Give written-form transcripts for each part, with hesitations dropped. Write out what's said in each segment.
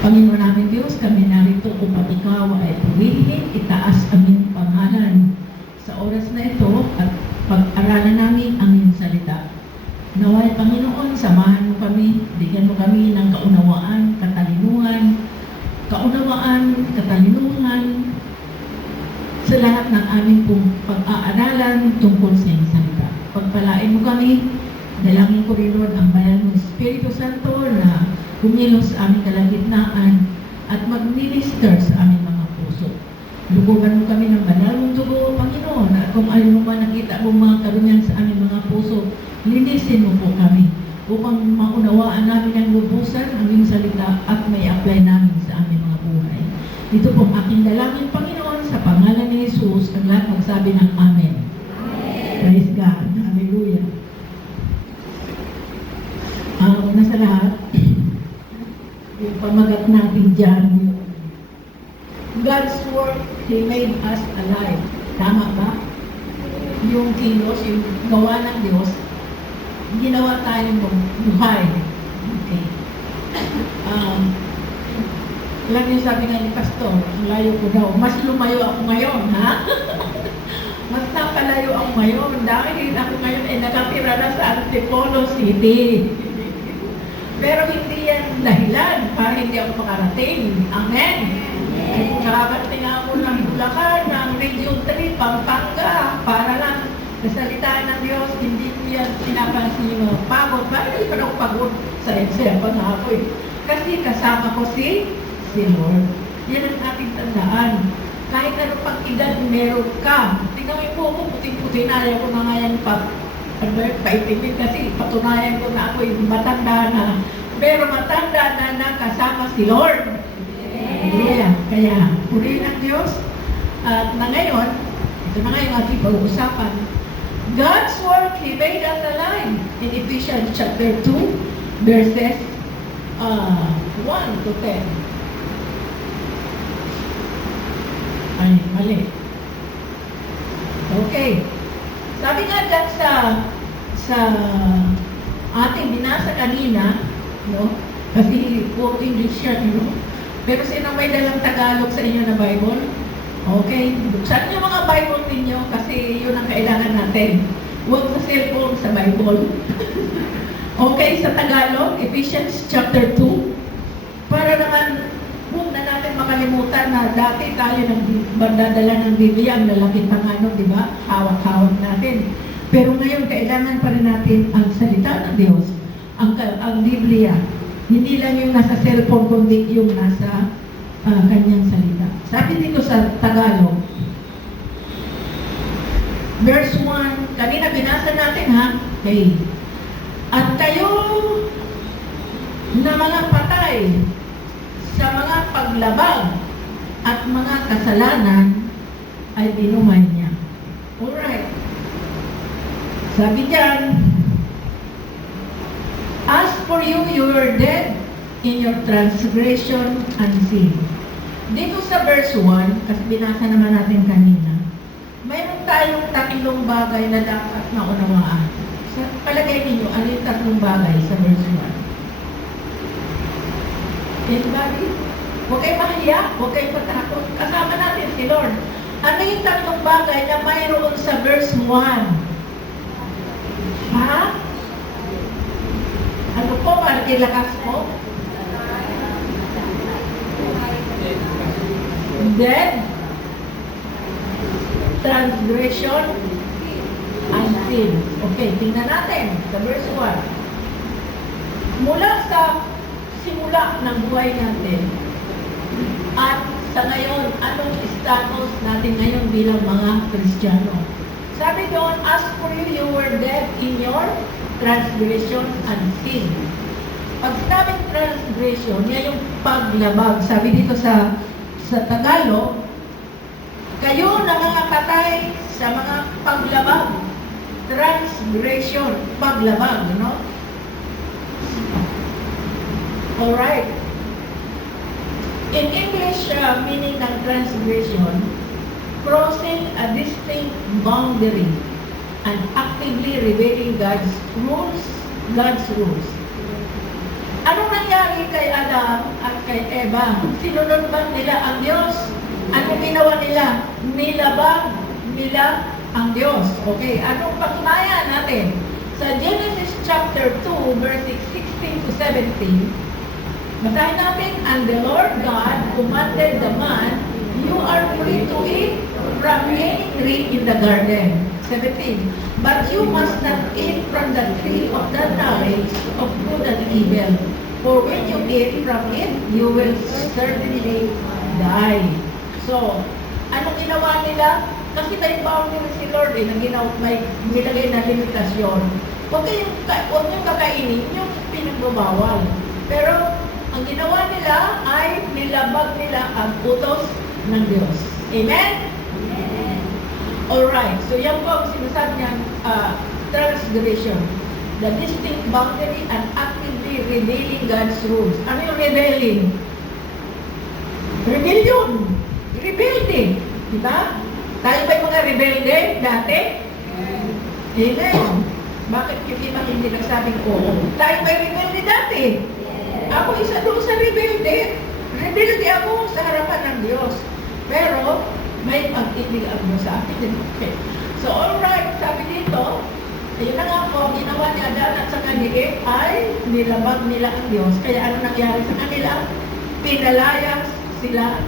Panginoon namin Diyos, kami narito upang ikaw ay purihin, itaas aming pangalan sa oras na ito at pag-aralan namin ang iyong salita. Naway Panginoon, samahan mo kami, bigyan mo kami ng kaunawaan, katalinuhan sa lahat ng aming pag-aaralan tungkol sa iyong salita. Pagpalain mo kami, dalangin ko rin Lord ang banal mong Espiritu Santo na kumilos sa aming kalagitnaan at mag-minister sa aming mga puso. Lubugan mo kami ng banal mong dugo, Panginoon, at kung ayaw mo man nakita mo mga karunyan sa aming mga puso, linisin mo po kami upang maunawaan namin ang lubusan, ang iyong salita at may apply namin sa aming mga buhay. Ito pong aking dalangin, Panginoon, sa pangalan ni Jesus, ang lahat magsabi ng Amen. Amen. Praise God. Hallelujah. Una sa lahat, yung pamagat natin dyan, God's work, He made us alive. Tama ba? Yung kilos, yung gawa ng Diyos, ginawa tayong buhay. Okay. Alam niyo, sabi nga ni Pastor, layo ko daw. Mas lumayo ako ngayon, ha? Mas napalayo ako ngayon. Dahil ako ngayon ay nakatira na sa Antipolo City. Pero hindi yan dahilan para hindi ako makarating. Amen? Nakarating ako ng Bulacan, ng Region 3, Pampanga, para lang nasalitaan ng Diyos, hindi ko yan pinapansin yung pagod. Bakit hindi pa ako pagod? Sa pa na ako eh. Kasi kasama ko si Lord. Yan ang ating tandaan. Kahit ano pag edad meron ka. Tingnan mo po ako, puting-puting na ayaw ko na nga yan paitingin kasi patunayan ko na ako yung matanda na. Pero matanda na kasama si Lord. Yeah. Kaya, purihin ang Diyos. At na ngayon, ito na nga yung ating pag-uusapan. God's work, He made us alive. In Ephesians chapter 2, verses 1 to 10. Ay, mali. Okay. Sabi nga dyan sa ating binasa kanina, no? Kasi quote English yan, no? Pero sino may dalang Tagalog sa inyo na Bible? Okay. Buksan niyo mga Bible ninyo kasi yun ang kailangan natin. Huwag sa cellphone sa Bible. Okay, sa Tagalog, Ephesians chapter 2. Para naman, huwag na natin makalimutan na dati tayo magdadala ng Biblia, ang lalaking pangano, di ba? Hawak-hawak natin. Pero ngayon, kailangan pa rin natin ang salita ng Diyos, ang Biblia. Hindi lang yung nasa cellphone, kundi yung nasa kanyang salita. Sabi dito sa Tagalog, verse 1, kanina binasa natin ha, okay. At kayo na mga patay sa mga paglabag at mga kasalanan ay binuhay niya. Alright. Sabi diyan, as for you, you were dead in your transgression and sin. Dito sa verse 1, kasi binasa naman natin kanina, mayroon tayong tatlong bagay na dapat maunawaan. Sa palagay ninyo, ano yung tatlong bagay sa verse 1? Anybody? Huwag kayo mahiya, huwag kayo matakot. Kasama natin si Lord. Ano yung tatlong bagay na mayroon sa verse 1? Ha? Ano po, para kilakas po? Death, transgression, and sin. Okay, tingnan natin sa verse 1. Mula sa simula ng buhay natin at sa ngayon, anong status natin ngayon bilang mga Kristiyano? Sabi doon, as for you, you were dead in your transgression and sin. Pag sinabing transgression, yan yung paglabag. Sabi dito sa Tagalog, kayo na mga patay sa mga paglabag. Transgression, paglabag, no? Alright. In English, meaning ng transgression, crossing a distinct boundary and actively rebelling God's rules. Anong nangyari kay Adam at kay Eva? Sinunod ba nila ang Diyos? Anong ginawa nila? Nilabag nila ang Diyos. Okay, anong patunayan natin? Sa Genesis chapter 2, verses 16 to 17, basahin natin, and the Lord God commanded the man, you are free to eat from any tree in the garden. 17. But you must not eat from the tree of the knowledge of good and evil. For when you eat from it, you will certainly die. So, anong ginawa nila? Kasi may boundary si Lord may nilagay na limitasyon. Huwag niyong kakainin yung pinagbabawal. Pero, ang ginawa nila ay nilabag nila ang utos ng Diyos. Amen? Alright, so yan po ang sinasabi niyang transgression. The distinct boundary and actively revealing God's rules. Ano yung revealing? Rebellion. Rebelde. Diba? Tayo ba yung mga rebelde dati? Amen. Bakit yung iba hindi nagsabing oo? Tayo ba yung rebelde dati? Ako isa doon sa rebelde. Rebelde ako sa harapan ng Diyos. Pero, may pag-ibig ang Diyos sa akin. Okay. So, alright, sabi dito, ayun na nga po, ginawa ni Adan at sa kanila ay nilabag nila ang Diyos. Kaya ano nangyari sa kanila? Pinalayas sila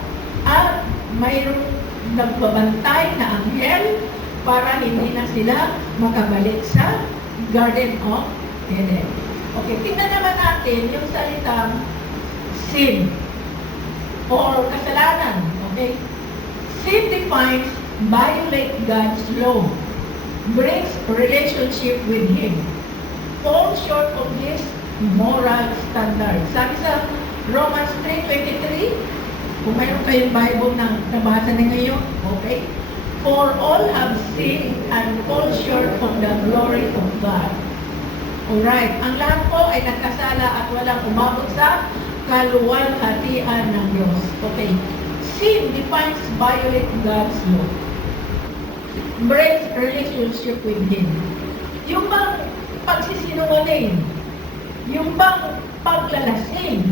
at mayroong nagbabantay na anghel para hindi na sila makabalik sa Garden of Eden. Okay, tingnan naman natin yung salitang sin or kasalanan. Okay? Sin defines violate God's law, breaks relationship with Him, falls short of His moral standards. Sabi sa Romans 3:23, kung mayroon kayong Bible na nabasa na ngayon, okay? For all have sinned and fall short of the glory of God. Alright, ang lahat po ay nagkasala at walang umabot sa kaluwalhatian ng Diyos. Okay. Sin defines violate God's law. Breaks relationship with Him. Yung bang pagsisinungaling, yung bang paglalasing,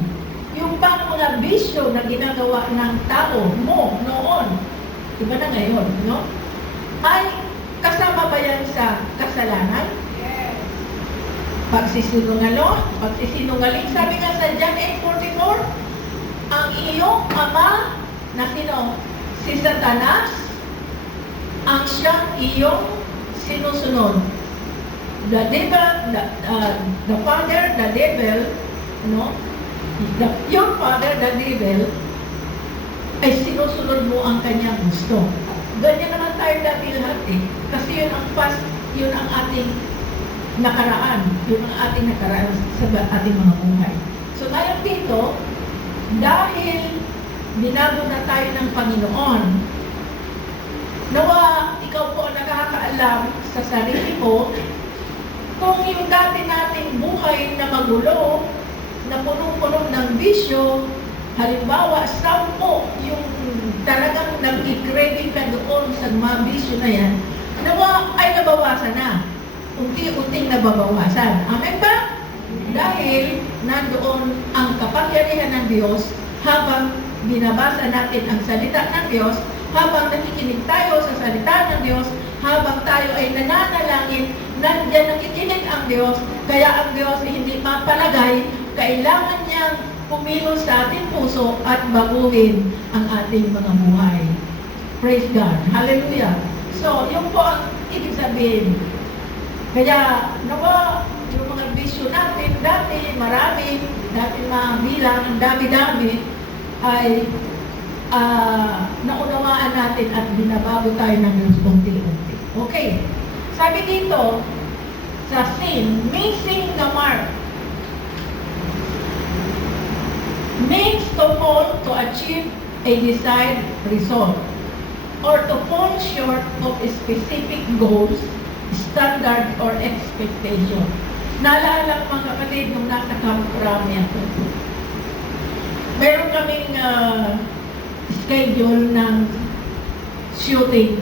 yung bang mga bisyo na ginagawa ng tao mo noon, iba na ngayon, no? Ay kasama ba yan sa kasalanan? Yes. Pagsisinungaling, sabi nga sa John 8:44, ang iyong ama na sino? Si Satanas ang siyang iyong sinusunod. The devil, the father, the devil, no? Your father, the devil, ay sinusunod mo ang kanyang gusto. Ganyan naman tayo dati lahat eh. Kasi yun ang ating nakaraan. Yun ang ating nakaraan sa ating mga buhay. So ngayon dito, dahil binago na tayo ng Panginoon, nawa ikaw po ang nakakaalam sa sarili mo kung yung dati nating buhay na magulo, na punong-puno ng bisyo, halimbawa, 10 yung talagang nag-i-craving ka doon sa mga bisyo na yan, nawa ay nabawasan na. Unti-unting nababawasan. Amen ba? Dahil nandoon ang kapangyarihan ng Diyos habang binabasa natin ang salita ng Diyos, habang nakikinig tayo sa salita ng Diyos, habang tayo ay nananalangin, nandiyan nakikinig ang Diyos, kaya ang Diyos ay hindi mapalagay, kailangan niyang pumilos sa ating puso at baguhin ang ating mga buhay. Praise God. Hallelujah. So, yun po ang ibig sabihin. Kaya, nawa, yung mga bisyo natin, dati, marami, dati bilang, ang dami-dami, ay naunawaan natin at binabago tayo ng Diyos unti-unti. Okay. Sabi dito, sa sin, missing the mark means to fall to achieve a desired result or to fall short of specific goals, standard, or expectation. Naalala mga kapatid nung nasa Camp Rami ako. Meron kaming schedule ng shooting.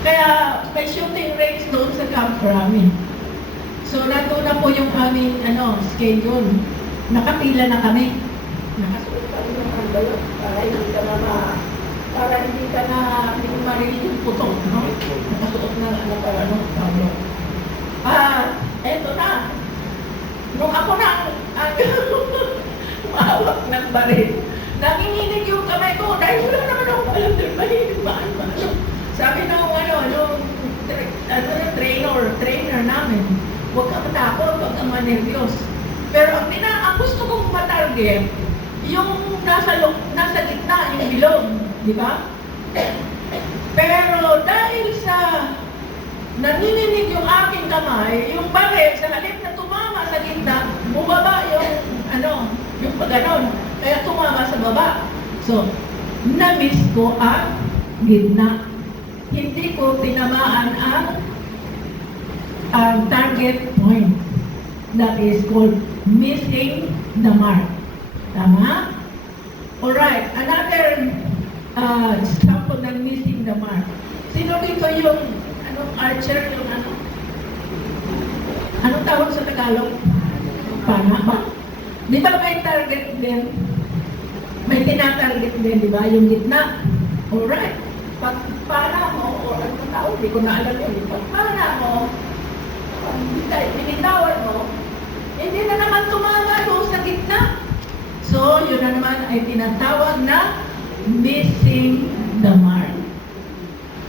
Kaya may shooting range doon sa Camp Rami. So, nandun na po yung aming schedule. Nakapila na kami. Nakasuot kami ng envelope para hindi ka na marinig yung putok, no? Nakasuot na tawag. Eto na. Nung ako na ang umawak ng baril, nanginginig yung kamay ko dahil wala naman ako alam din mahinig ba? Sabi nung trainer namin, huwag ka matakot, huwag ka manervyos. Pero ang gusto kong matarget, yung nasa gitna, yung bilog, di ba? Pero dahil sa nanininig yung aking kamay, yung baril, sa halip na tumama sa gitna, bumaba yung pagganon. Kaya tumama sa baba. So, na-miss ko ang gitna. Hindi ko tinamaan ang target point. That is called missing the mark. Tama? Alright, another example ng missing the mark. Sino dito yung archer, yung anong tawag sa Tagalog? Panama. Di ba may target din? May tinatarget din, di ba? Yung gitna. Alright. Pag para mo, o anong tawag, di ko na alam yun. Pag para mo, pinitawar mo, hindi na naman tumama doon sa gitna. So, yun na naman ay tinatawag na missing the mark.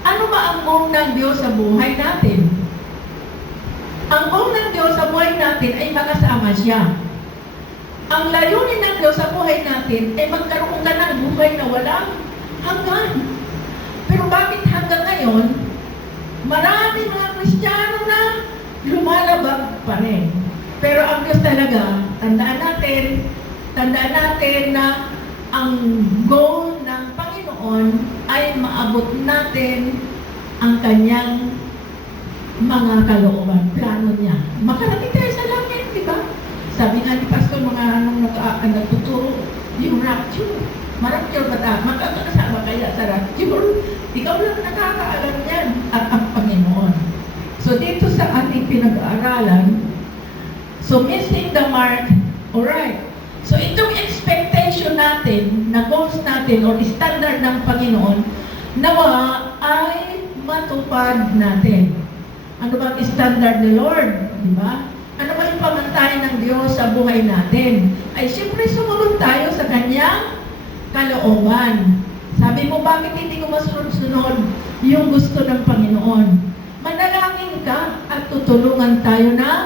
Ano ba ang goal ng Diyos sa buhay natin? Ang goal ng Diyos sa buhay natin ay makasama siya. Ang layunin ng Diyos sa buhay natin ay magkaroon ka ng buhay na walang hanggan. Pero bakit hanggang ngayon, marami mga Kristiyano na lumalabag pa rin. Pero ang Diyos talaga, tandaan natin na ang goal ng Panginoon ay maabot natin ang kanyang mga kalooban, plano niya. Makarating tayo sa langit, di ba? Sabi nga ni Pastor, mga nagtuturo, yung rapture. Marapture ba tayo? Makakasama kaya sa rapture? Ikaw lang nakakaalam yan at ang Panginoon. So dito sa ating pinag-aaralan, so missing the mark, alright. So itong expectation natin, na goals natin, or standard ng Panginoon, nawa ay matupad natin. Ano ba ang standard ni Lord? Diba? Ano ba yung pamantayan ng Diyos sa buhay natin? Ay siyempre sumunod tayo sa kanyang kalooban. Sabi mo, bakit hindi ko masunod-sunod yung gusto ng Panginoon? Manalangin ka at tutulungan tayo ng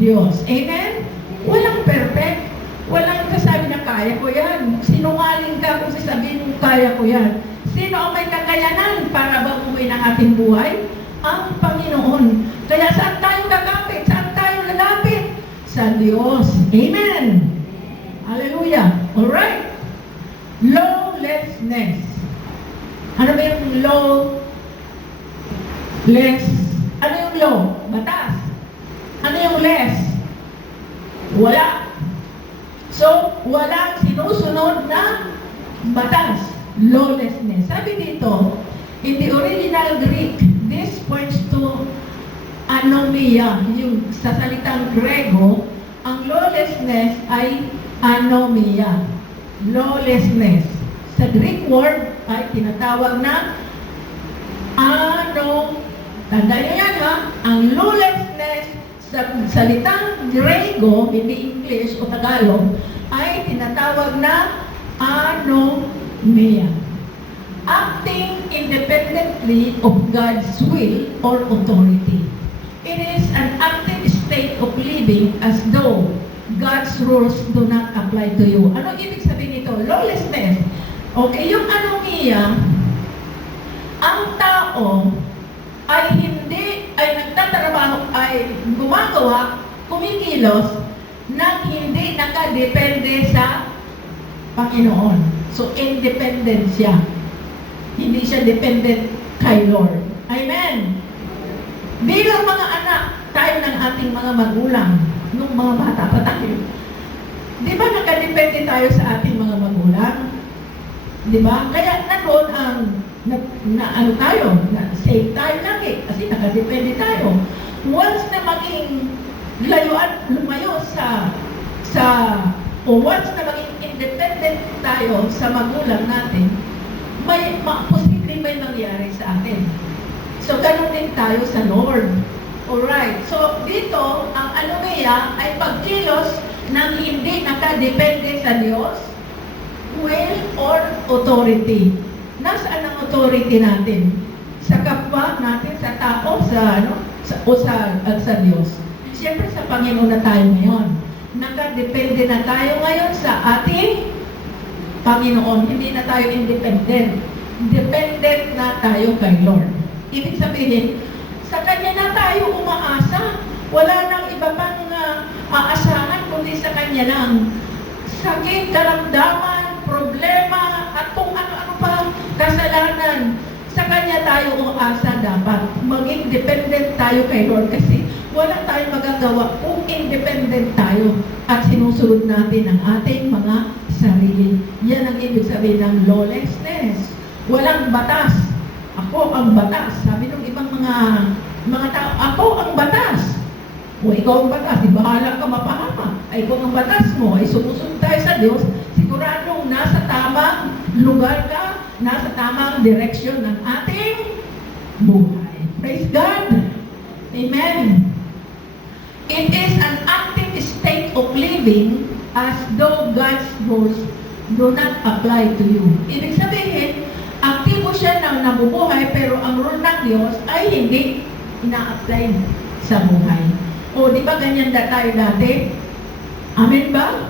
Diyos. Amen? Walang perfect. Walang kasabi na kaya ko yan. Sinungaling ka kung sasabihin mo kaya ko yan. Sino ang may kakayanan para baguhin ang ating buhay? Ang Panginoon. Kaya saan tayo gagapit? Saan tayo lalapit? Sa Diyos. Amen. Hallelujah. Alright. Lawlessness. Ano ba yung lawless? Ano yung law? Batas. Ano yung less? Wala. So, walang sinusunod na batas. Lawlessness. Sabi dito, in the original Greek, this points to anomia. Yung sa salitang Grego, ang lawlessness ay anomia. Lawlessness. Sa Greek word ay tinatawag na tandaan nyo yan ha, ang lawlessness sa salitang Grego, hindi English o Tagalog, ay tinatawag na anomia. Acting independently of God's will or authority. It is an active state of living as though God's rules do not apply to you. Ano ibig sabihin nito? Lawlessness. Okay, yung anomia, ang tao ay nagtatrabaho, ay gumagawa, kumikilos, nang hindi nakadepende sa Panginoon. So, independent siya. Hindi siya dependent kay Lord. Amen. Bilang mga anak, tayo ng ating mga magulang, nung mga bata pa tayo, di ba nakadepende tayo sa ating mga magulang? Di ba? Kaya nanoon ang safe tayo lagi kasi nakadepende tayo. Once na maging lumayo sa o once na maging independent tayo sa magulang natin, posibleng may mangyari sa atin. So, ganun din tayo sa Lord. Alright. So, dito, ang anomia ay pagkilos ng hindi nakadepende sa Diyos, will or authority. Nasaan ang authority natin? Sa kapwa natin, sa tao, sa Diyos. Siyempre sa Panginoon na tayo ngayon. Nakadepende na tayo ngayon sa ating Panginoon. Hindi na tayo independent. Dependent na tayo kay Lord. Ibig sabihin, sa Kanya na tayo umaasa. Wala nang iba pang aasahan kundi sa Kanya lang. Sakit, karamdaman, problema, at kung ano-ano pa, kasalanan. Sa Kanya tayo umaasa dapat. Maging dependent tayo kay Lord kasi wala tayong magagawa kung independent tayo at sinusunod natin ang ating mga sarili. Yan ang ibig sabihin ng lawlessness. Walang batas. Ako ang batas. Sabi ng ibang mga tao, ako ang batas. O ikaw ang batas, di bahala ka mapahama. Ay kung ang batas mo ay sumusunod tayo sa Diyos, siguradong nasa tamang lugar ka, nasa tamang direksyon ng ating buhay. Praise God! Amen! It is an active state of living as though God's rules do not apply to you. Ibig sabihin, aktibo siya ng nabubuhay pero ang rule ng Diyos ay hindi ina-apply sa buhay. O di ba ganyan tayo dati? Amen ba?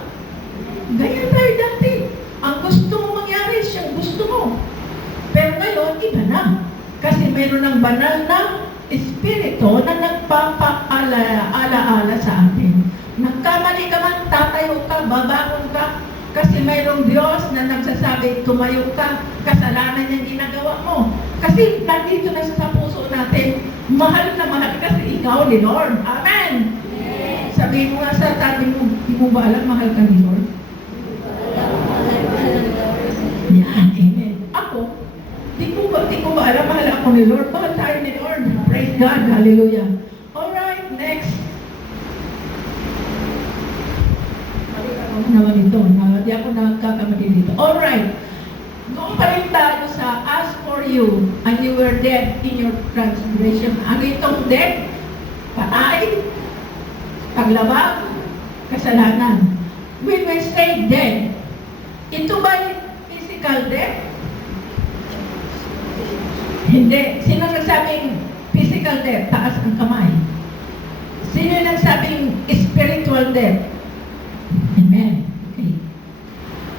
Ganyan tayo dati. Ang gusto mo mangyari, siyang gusto mo. Pero ngayon, iba na. Kasi mayroon ng banal na Espiritu na nagpapaalaala sa atin. Nagkamali ka man, tatayo ka, babangon ka, kasi mayroong Diyos na nagsasabi, tumayo ka, kasalanan yung ginagawa mo. Kasi nandito na sa puso natin, mahal na mahal kasi ikaw ni Lord. Amen! Yes. Sabihin mo nga sa tabi mo, di mo ba alam, mahal ka ni Lord? Yan, amen. Ako, di ko ba alam, mahal ako ni Lord? Mahal tayo ni Lord. Praise God, hallelujah. Alright, next. Naman ito, di ako nagkakamali dito. Alright, doon pa rin tayo sa as for you, and you were dead in your transgression. Ano itong dead? Patay, paglabag, kasalanan. When we say dead, ito ba yung physical death? Hindi. Sino nagsabing physical death? Taas ang kamay. Sino nagsabing spiritual death? Amen. Okay.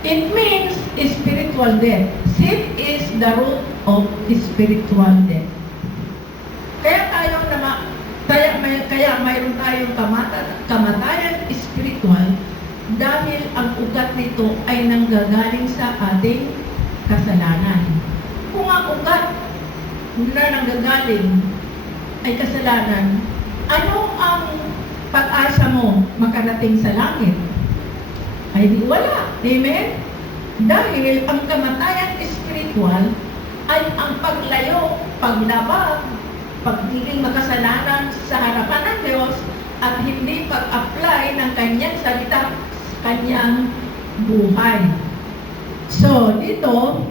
It means spiritual death. Sin is the root of spiritual death. Kaya mayroon tayong kamatayan spiritual dahil ang ugat nito ay nanggagaling sa ating kasalanan. Kung ang ugat na nanggagaling ay kasalanan, ano ang pag-asa mo makarating sa langit? Ay di wala. Amen? Dahil ang kamatayan spiritual ay ang paglayo, paglabag, pagiging makasalanan sa harapan ng Diyos at hindi pag-apply ng kanyang salita sa kanyang buhay. So, dito,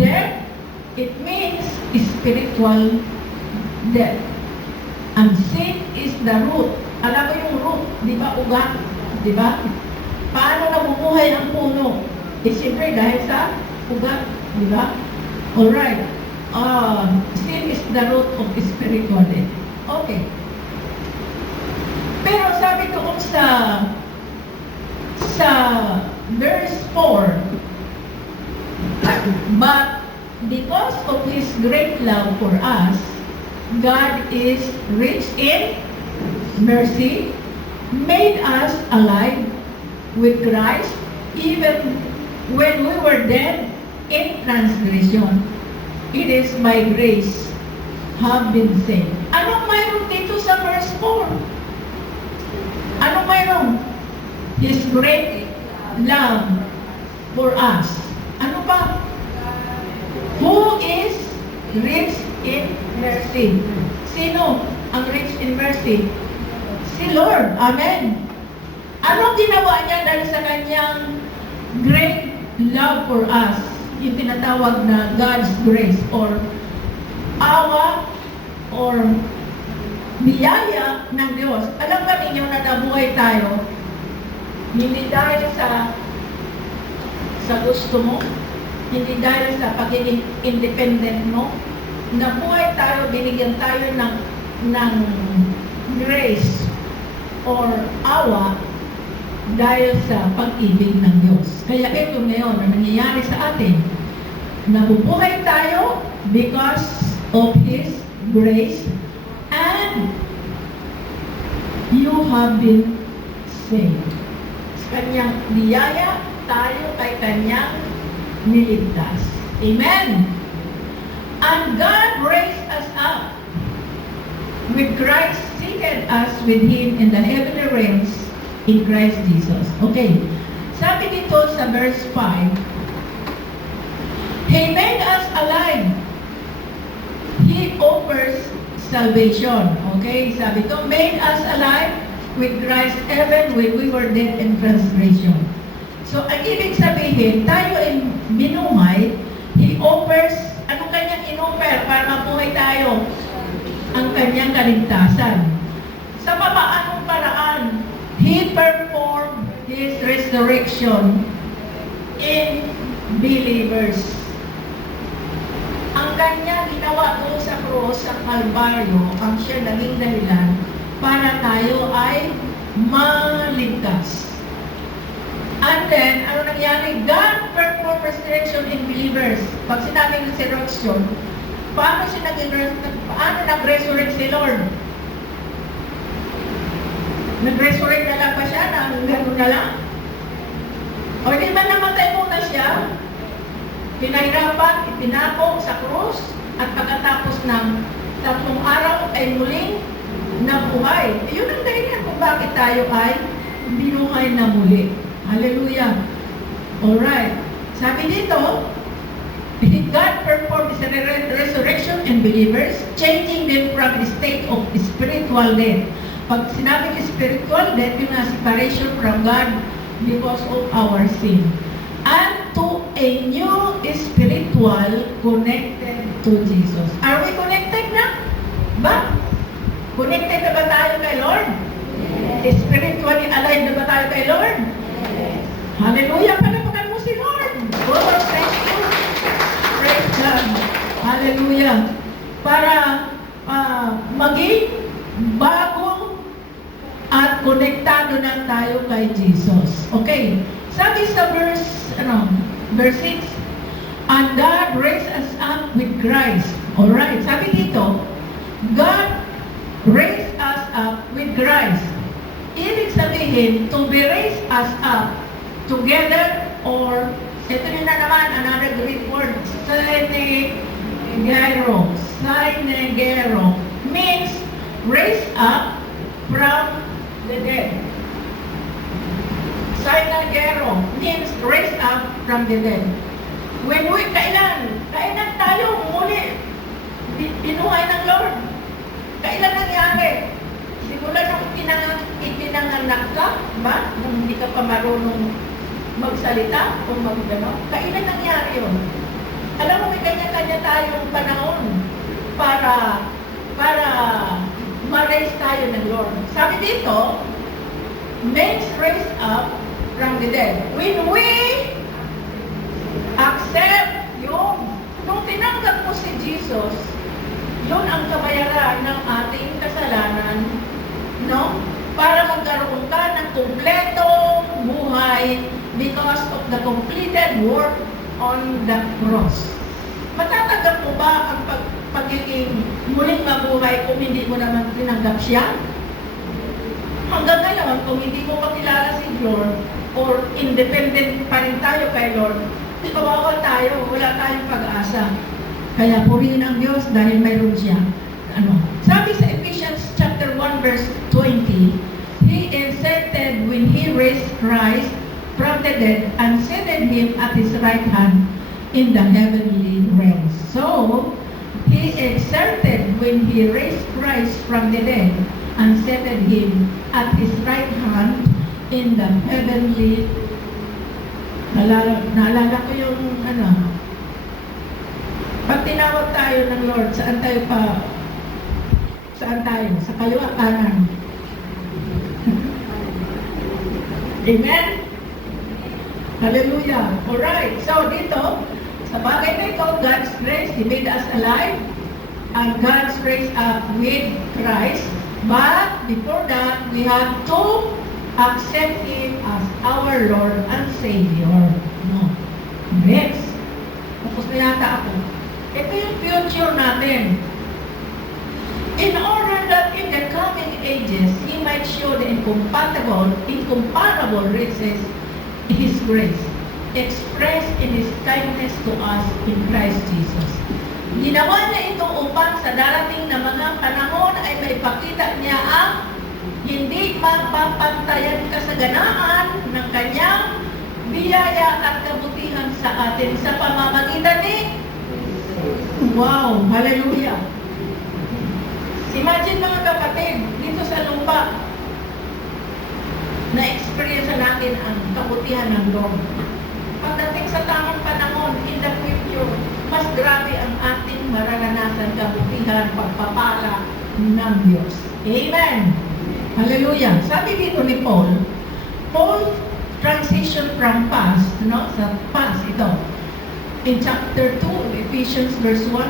death, it means spiritual death. And sin is the root. Alam mo yung root, di ba, ugat? Di ba? Paano nabubuhay ang puno? Siyempre dahil sa ugat, di ba? Alright. Sin is the root of spiritual death. Okay. Pero sabi doon sa verse 4, but because of His great love for us, God is rich in mercy, made us alive with Christ, even when we were dead in transgression. It is by grace have been saved. Anong mayroon dito sa verse 4? Anong mayroon? His great love for us. Ano pa? Who is rich in mercy? Sino ang rich in mercy? Si si Lord. Amen. Anong ginawa niya dahil sa kanyang great love for us? Yung tinatawag na God's grace or awa or biyaya ng Diyos. Alam ba ninyo na nabuhay tayo hindi dahil sa gusto mo, hindi dahil sa pagiging independent mo. Nabuhay tayo, binigyan tayo ng grace or awa dahil sa pag-ibig ng Diyos. Kaya ito ngayon na nangyayari sa atin. Nabubuhay tayo because of His grace and you have been saved. Sa kanyang biyaya, tayo ay kanyang niligtas. Amen! And God raised us up with Christ, seated us with Him in the heavenly realms in Christ Jesus. Okay. Sabi dito sa verse 5, He made us alive. He offers salvation. Okay? Sabi ito, made us alive with Christ even when we were dead in transgression. So, ang ibig sabihin, tayo ay binuhay, He offers, anong kanyang in-offer para mabuhay tayo? Ang kanyang kaligtasan. Sa papaanong paraan, He performed His resurrection in believers. Ang kanya ginawa doon sa krus, sa Kalbaryo, ang siya naging dahilan para tayo ay maligtas. And then, ano nangyari? God performed resurrection in believers. Pag sinabing resurrection, paano nag-resurrect si Lord? Nag-resurrect na lang ba siya? Gano'n na lang? O di ba namatay muna siya? Pinahirapan, itinapong sa krus, at pagkatapos ng 3 araw ay muling nabuhay. Yun ang dahilan kung bakit tayo ay binuhay na muli. Hallelujah. Alright. Sabi dito, God performed His resurrection in believers, changing them from the state of spiritual death. Pag sinabing spiritual death, yung na separation from God because of our sin. And to a new spiritual connected to Jesus. Are we connected na? Ba? Connected na ba tayo kay Lord? Yes. Spiritually alive na ba tayo kay Lord? Yes. Hallelujah! Palapakan mo si Lord! Oh, thank you! Praise God! Hallelujah! Para maging bagong at konektado na tayo kay Jesus. Okay. Sabi sa verse 6, and God raised us up with Christ. Alright. Sabi dito, God raised us up with Christ. Ibig sabihin, to be raised us up together, or ito na naman, another Greek word, synegero. Synegero means raised up from the dead. Synegero means raised up from the dead. When we, kailan tayo muli binuhay ng Lord? Kailan nangyari? Simula nung itinanganak ka, ba? Nung hindi ka pa marunong magsalita o magano. Kailan nangyari yun? Alam mo, may kanya-kanya tayong panahon para ma-raise tayo ng Lord. Sabi dito, makes raise up from the dead. When we accept nung tinanggap mo si Jesus, yun ang kabayaran ng ating kasalanan, no? Para magkaroon ka ng kumpletong buhay because of the completed work on the cross. Matatanggap mo ba ang pagiging muling mabuhay kung hindi mo naman tinanggap siya? Hanggang ngayon, kung hindi mo makilala si Lord or independent pa rin tayo kay Lord, kawawa tayo, wala tayong pag-asa. Kaya purihin ang Diyos dahil mayroon siya. Sabi sa Ephesians chapter 1 verse 20, He inserted when He raised Christ from the dead and seated Him at His right hand in the heavenly realms. So, He exerted when He raised Christ from the dead and seated him at his right hand in the heavenly. Naalala ko yung pag tinawag tayo ng Lord, saan tayo? Sa kaliwa, kanan. Amen? Hallelujah. Alright, so dito, sa bagay na ito, God's grace, He made us alive, and God's raised up with Christ. But before that, we have to accept Him as our Lord and Savior. No. Next. Tapos na yata ako. Ito yung future natin. In order that in the coming ages, He might show the incomparable riches of His grace, expressed in His kindness to us in Christ Jesus. Ginawa niya ito upang sa darating na mga panahon ay maipakita niya ang hindi mapapantayan kasaganaan ng kanyang biyaya at kabutihan sa atin sa pamamagitan ni Wow! Hallelujah! Imagine mga kapatid, dito sa lupa, na-experience natin ang kabutihan ng Lord. Pagdating sa tamang panahon, in the future, mas grabe ang ating mararanasan kabutihan, pagpapala ng Diyos. Amen! Hallelujah! Sabi dito ni Paul transition from past, sa past ito. In chapter 2, Ephesians verse 1,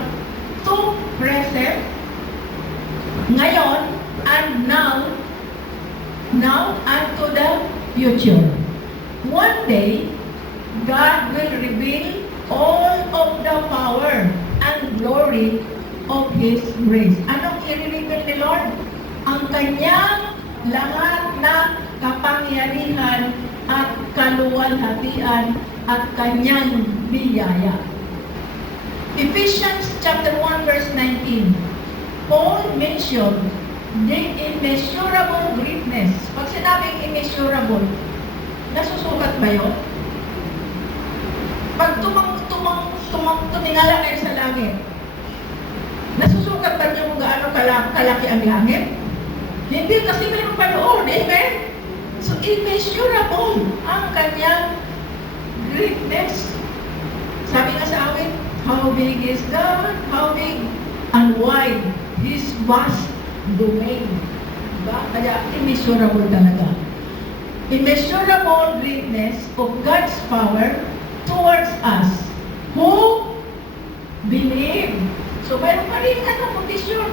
to present, ngayon, and now and to the future. One day, God will reveal all of the power and glory of His grace. Anong i-reveal ni Lord? Ang kanyang lahat na kapangyarihan at kaluwalhatian at kanyang biyaya. Ephesians chapter 1 verse 19. Paul mentioned the immeasurable greatness. Pag sinabing immeasurable, nasusukat ba yun? Pag tumingala kayo sa langit, nasusukat ba niyo kung gaano kalaki ang langit? Hindi, kasi mayroon pa doon. Amen? So, immeasurable ang kanyang greatness. Sabi nga sa awit, how big is God? How big and wide His vast domain. Diba? Kaya immeasurable talaga. Immeasurable greatness of God's power towards us who believe. So, mayroon pa rin condition.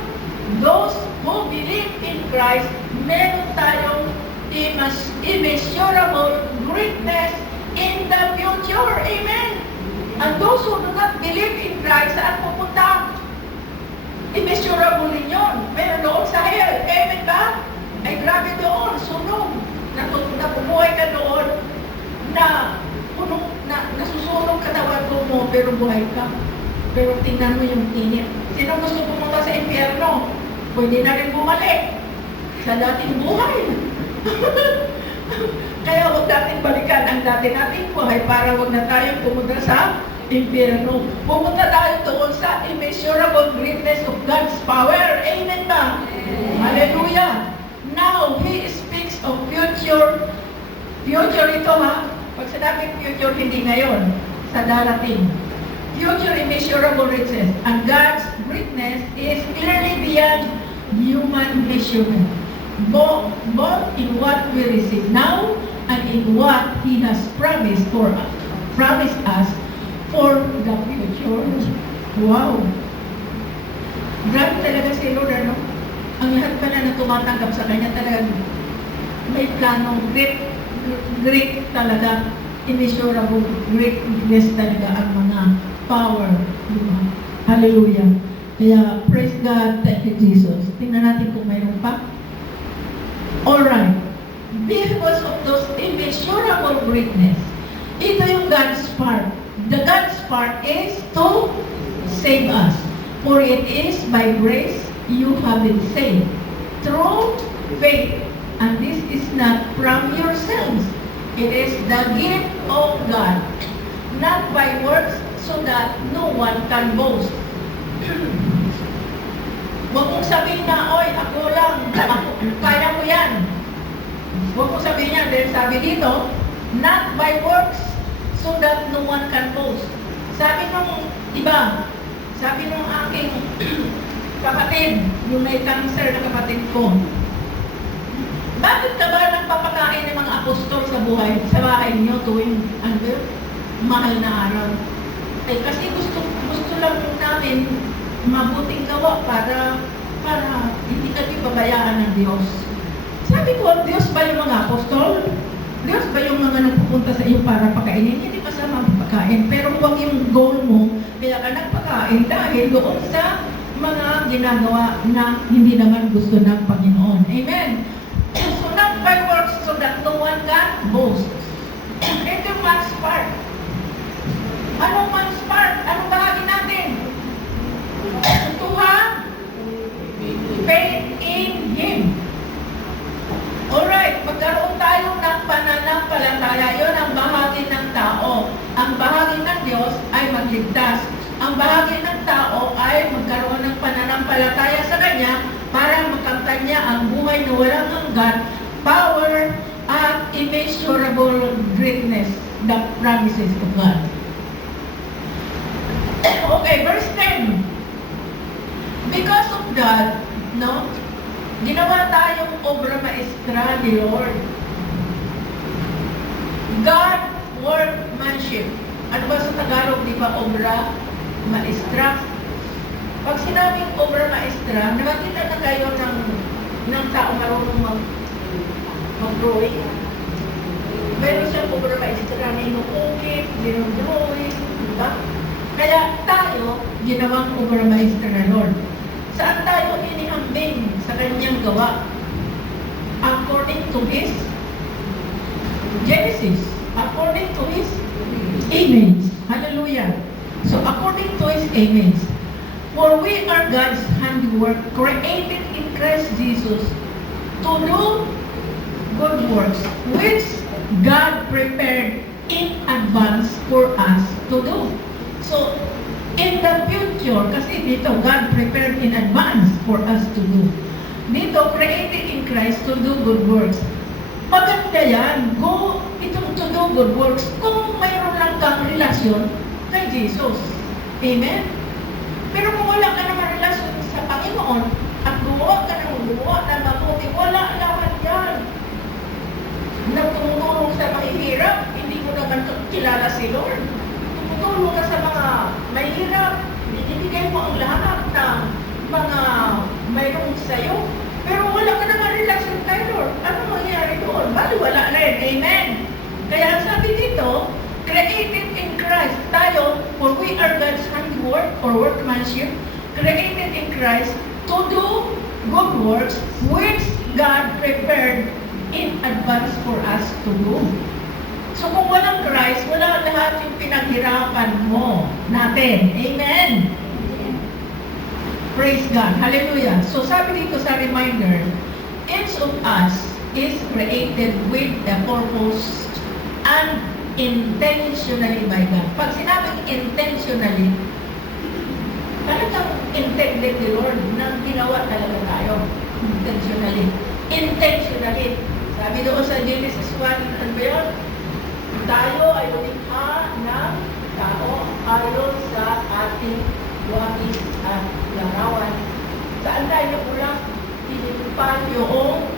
Those who believe in Christ, meron tayong immeasurable greatness in the future. Amen? And those who do not believe in Christ, saan pupunta? Immeasurable din yun. Meron doon sa hell. Amen ba? Ay grabe doon. Sunog. Napubuhay ka doon na nasusunog katawan mo, pero buhay ka. Pero tingnan mo yung init. Sino gusto pumunta sa impyerno? Pwede na rin bumalik sa dating buhay. Kaya huwag natin balikan ang dati nating buhay para huwag na tayong pumunta sa impyerno. Pumunta tayo doon sa immeasurable greatness of God's power. Amen ba? Hallelujah! Now, He speaks of future. Future ito Pag sinabing future, hindi ngayon. Sa darating. Future immeasurable riches. And God's greatness is clearly beyond human measurement. Both in what we receive now and in what He has promised us for the future. Wow! Grabe talaga si Lord, Ang lahat pala na tumatanggap sa Kanya talaga may plano, great talaga, immeasurable greatness talaga ang mga power. Diba? Hallelujah! Kaya, praise God, thank you, Jesus. Tingnan natin kung mayroon pa. Alright. Because of those immeasurable greatness, ito yung God's part. The God's part is to save us. For it is by grace you have been saved through faith. And this is not from yourselves. It is the gift of God, not by works, so that no one can boast. Huwag mong sabihin na, oy, ako lang, kaya ko yan. Huwag mong sabihin yan, dahil sabi dito, not by works, so that no one can boast. Sabi nung iba, sabi nung aking kapatid, yung may cancer na kapatid ko, bakit ka ba nagpapakain ng mga apostol sa bahay niyo tuwing mahal na araw? Eh, kasi gusto lang namin mabuting gawa para hindi kami babayaan ng Diyos. Sabi ko, Diyos ba yung mga apostol? Diyos ba yung mga nagpupunta sa iyo para pakainin? Hindi kasama pagkain. Pero huwag yung goal mo, kaya ka nagpakain dahil doon sa mga ginagawa na hindi naman gusto ng Panginoon. Amen? So not by works so that no one can boast. Ito yung man's part. Anong man's part? Anong bahagi natin? To have faith in Him. Alright, magkaroon tayo ng pananampalataya. Yun ang bahagi ng tao. Ang bahagi ng Diyos ay magligtas. Ang bahagi ng tao ay magkaroon ng pananampalataya sa Kanya para makamtan niya ang buhay na walang hanggan, power, at immeasurable greatness, the promises of God. Okay, verse 10. Because of that, ginawa tayong obra maestra ni Lord. God workmanship. Ano ba sa Tagalog, di ba, obra maestra? Pag sinabing obra maestra, nakakita na kayo ng tao marunong mag-drawing. Meron siyang obra maestra na inukukit, dinodrawing, di ba? Kaya tayo, ginawang obra maestra na Lord. Saan tayo inihambing sa kanyang gawa? According to His Genesis. According to His image. Hallelujah. So, according to His image. For we are God's handiwork, created in Christ Jesus to do good works, which God prepared in advance for us to do. So, in the future, kasi dito, God prepared in advance for us to do. Dito, created in Christ to do good works. Maganda yan. Go, itong to do good works, kung mayroon lang kang relasyon kay Jesus. Amen? Pero kung wala ka naman relasyon sa Panginoon, at gumawa ka ng mabuti, wala lahat yan. Nagtumulong sa mahihirap, hindi mo naman kilala si Lord. Tumutulong ka sa mga mahirap, ibigay mo ang lahat ng mga mayroong sa'yo. Pero wala ka naman relasyon kay Lord. Ano mangyayari doon? Bali, wala rin. Amen? Kaya sabi dito, created in Christ. Tayo, for we are God's handiwork or workmanship, created in Christ to do good works which God prepared in advance for us to do. So kung walang Christ, wala lahat yung pinaghirapan mo natin. Amen? Praise God. Hallelujah. So sabi dito sa reminder, each of us is created with a purpose and intentionally by God. Pag sinabing intentionally, talagang intended ni Lord na ginawa talaga tayo. Intentionally. Intentionally. Sabi doon sa Genesis 1, ano ba yun? Tayo ay lumikha ng tao ayon sa ating wangis at larawan. Saan tayo ulang pinipal yung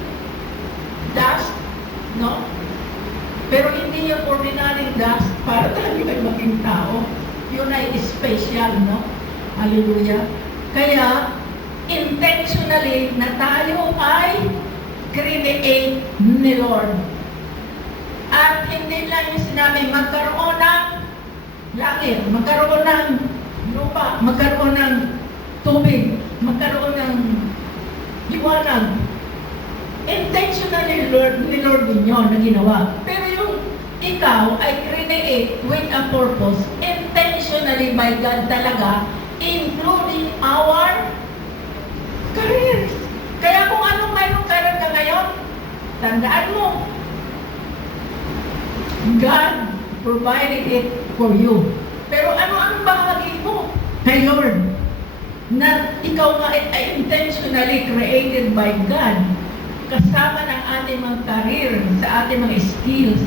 dust, no? Pero hindi yung ordinary dust para tayo ay maging tao. Yun ay special, no? Hallelujah. Kaya, intentionally na tayo ay create ni Lord. At hindi lang yung sinabi, magkaroon ng langit, magkaroon ng lupa, magkaroon ng tubig, magkaroon ng liwanag. Intentionally ni Lord din yun na ginawa. Pero yung ikaw ay create with a purpose, intentionally by God talaga, including our careers. Kaya kung anong mayroong karoon ka ngayon, tandaan mo, God provided it for you. Pero ano ang bahagi mo kay Lord? Na ikaw ikaw nga ay intentionally created by God, kasama ng ating mga career, sa ating mga skills,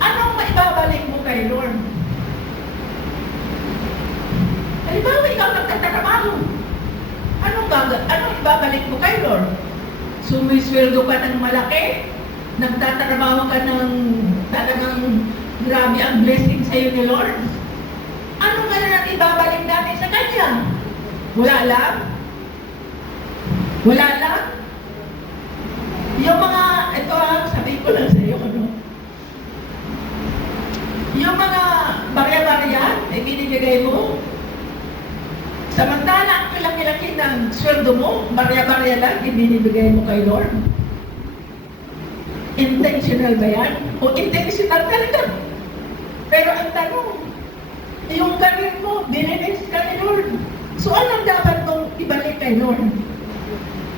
anong maibabalik mo kay Lord? Halimbawa, ikaw nagtatrabaho. Anong ibabalik mo kay Lord? Sumisweldo ka ng malaki? Nagtatrabaho ka ng talagang grabe ang blessing sa iyo ni Lord? Ano nga na ibabalik natin sa Kanya? Wala lang? Wala lang? Yung mga, ito sabihin ko lang sa iyo, yung mga barya-barya, binibigay mo, samantala, ang laki-laki ng sweldo mo, barya-barya lang, ibinibigay mo kay Lord. Intentional ba yan? O intentional talaga? Pero ang tanong, yung career mo, binilis ka ni Lord. So, anong dapat mong ibalik kay Lord?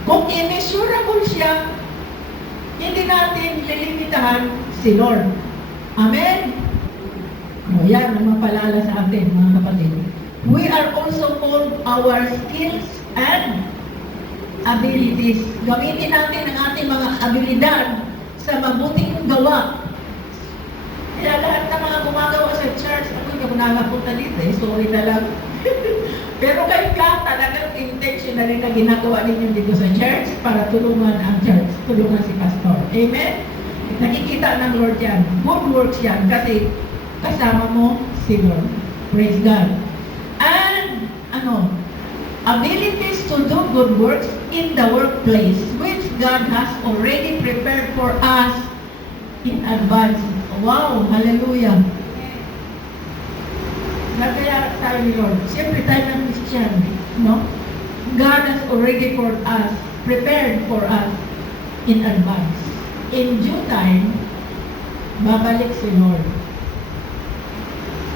Kung immeasurable siya, hindi natin lilimitahan si Lord. Amen? O yan, ang mapalala sa atin, mga kapatid. We are also called our skills and abilities. Gamitin natin ang ating mga abilidad sa mabuting gawa. Kaya lahat ng mga gumagawa sa church, ako hindi ako nakapunta dito sorry na lang. Pero kayo ka talagang intentionally na ginagawa ninyo dito sa church para tulungan ang church, tulungan si pastor. Amen? Nakikita ng Lord yan. Good works yan kasi kasama mo si Lord. Praise God. And, abilities to do good works in the workplace, which God has already prepared for us in advance. Wow! Hallelujah! Nagkaya tayo ni Lord. Siyempre tayo ng Christian, no? God has already prepared for us in advance. In due time, babalik si Lord.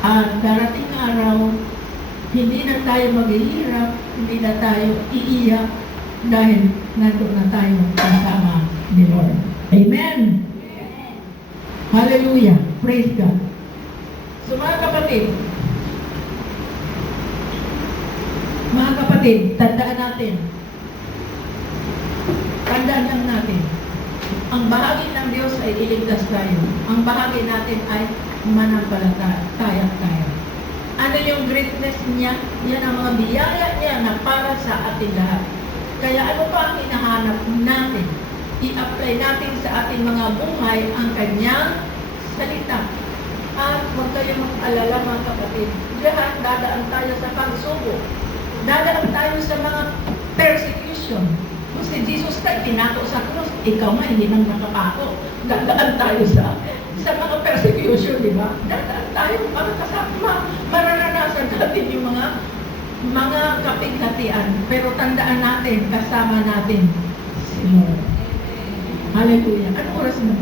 At darating araw, hindi na tayo maghihirap, hindi na tayo iiyak dahil nandun na tayo kasama ni Lord. Amen! Hallelujah! Praise God! So mga kapatid, tandaan lang natin, ang bahagi ng Diyos ay iligtas tayo. Ang bahagi natin ay manampalataya tayo. Ano yung greatness niya? Yan ang mga biyaya niya na para sa ating lahat. Kaya ano pa ang hinahanap natin? I-apply natin sa ating mga buhay ang kanyang salita. At huwag kayong mag-alala mga kapatid. Lahat dadaan tayo sa pagsubok. Dadaan tayo sa mga persecution. Kung si Jesus tayo tinako sa krus, ikaw nga hindi nang nakapako. Dadaan tayo sa mga persecution, di ba? Dadaan tayo para kasama, mararanasan natin yung mga kapighatian. Pero tandaan natin, kasama natin si Lord. Hallelujah. Ano oras mo?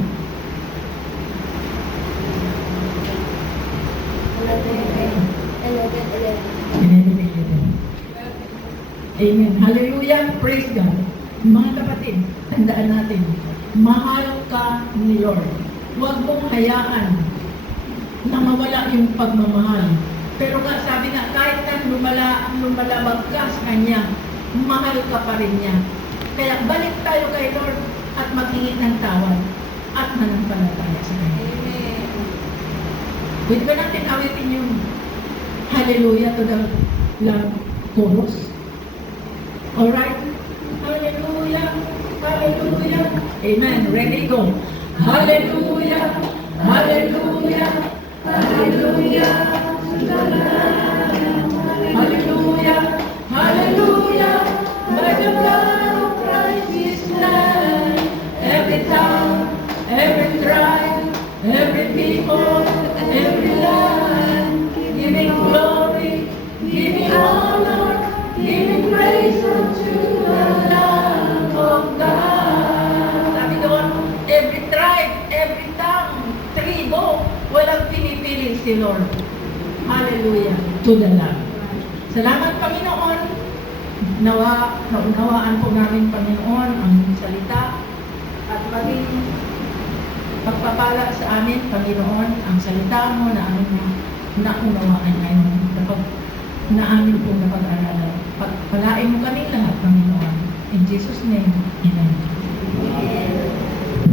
11. Amen. Hallelujah. Praise God. Mga kapatid, tandaan natin, mahal ka ni Lord. Huwag mong hayaan na mawala yung pagmamahal. Pero nga, sabi nga, kahit na lumalabag ka sa Kanya, mahal ka pa rin niya. Kaya balik tayo kay Lord at maghingi ng tawad at manampalataya sa Kanya. Amen. Pwede ba natin awitin yung Hallelujah to the love chorus? Alright? Hallelujah! Hallelujah! Amen. Ready, go! Hallelujah! Hallelujah! Hallelujah! Hallelujah! Hallelujah! By the blood of Christ is slain. Every tongue, every tribe, every people, every land, giving glory, giving honor, giving praise unto the Lamb of God. Sabi doon, every tribe, every tongue, tribo, walang pinipili si Lord. Hallelujah to the Lamb. Salamat Panginoon. Naunawaan po namin Panginoon ang salita at maging pagpapala sa amin Panginoon ang salita mo na aming naunawaan ngayon na amin po napag-aralan. Pagpalain mo kami lahat, Panginoon. In Jesus' name, Amen.